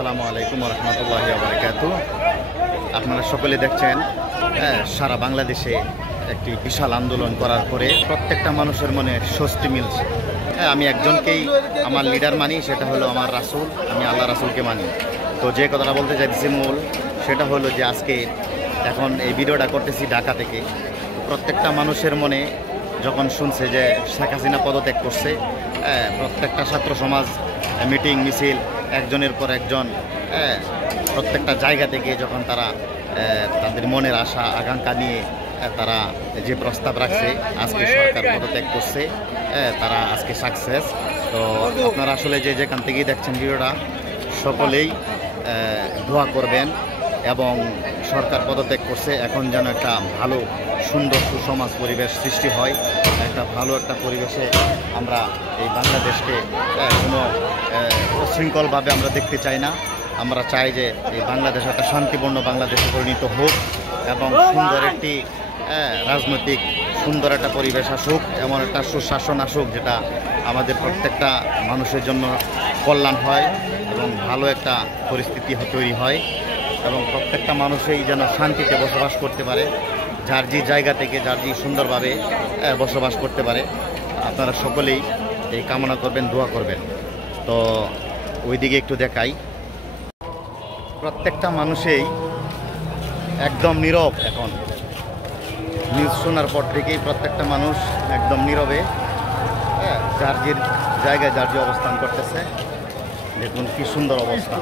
আসসালামু আলাইকুম রহমতুল্লাহি ওয়া বারাকাতুহু। আপনারা সকলে দেখছেন সারা বাংলাদেশে একটি বিশাল আন্দোলন করার পরে প্রত্যেকটা মানুষের মনে স্বস্তি মিলছে। আমি একজনকেই আমার লিডার মানি, সেটা হলো আমার রাসূল। আমি আল্লাহ রাসূলকে মানি। তো যে কথাটা বলতে চাইছি মূল সেটা হলো যে আজকে এখন এই ভিডিওটা করতেছি ঢাকা থেকে। প্রত্যেকটা মানুষের মনে যখন শুনছে যে শেখ হাসিনা পদত্যাগ করছে, প্রত্যেকটা ছাত্র সমাজ মিটিং মিছিল একজনের পর একজন প্রত্যেকটা জায়গা থেকে যখন তারা তাদের মনের আশা আকাঙ্ক্ষা নিয়ে তারা যে প্রস্তাব রাখছে আজকে সরকার পদত্যাগ করছে, তারা আজকে সাকসেস। তো আপনারা আসলে যে যেখান থেকেই দেখছেন ভিডিওটা সকলেই দোয়া করবেন এবং সরকার পদত্যাগ করছে, এখন যেন একটা ভালো সুন্দর সুসমাজ পরিবেশ সৃষ্টি হয়। একটা ভালো একটা পরিবেশে আমরা এই বাংলাদেশকে কোনো উশৃঙ্খলভাবে আমরা দেখতে চাই না। আমরা চাই যে এই বাংলাদেশ একটা শান্তিপূর্ণ বাংলাদেশে পরিণত হোক এবং সুন্দর একটি রাজনৈতিক সুন্দর একটা পরিবেশ আসুক, এমন একটা সুশাসন আসুক যেটা আমাদের প্রত্যেকটা মানুষের জন্য কল্যাণ হয় এবং ভালো একটা পরিস্থিতি তৈরি হয় এবং প্রত্যেকটা মানুষই যেন শান্তিতে বসবাস করতে পারে, যার যে জায়গা থেকে যার যে সুন্দরভাবে বসবাস করতে পারে। আপনারা সকলেই এই কামনা করবেন, দোয়া করবেন। তো ওইদিকে একটু দেখাই, প্রত্যেকটা মানুষই একদম নীরব। এখন নিউজ শোনার পর থেকেই প্রত্যেকটা মানুষ একদম নীরবে যার যে জায়গায় যার যে অবস্থান করতেছে। দেখুন কি সুন্দর অবস্থা।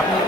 আপনি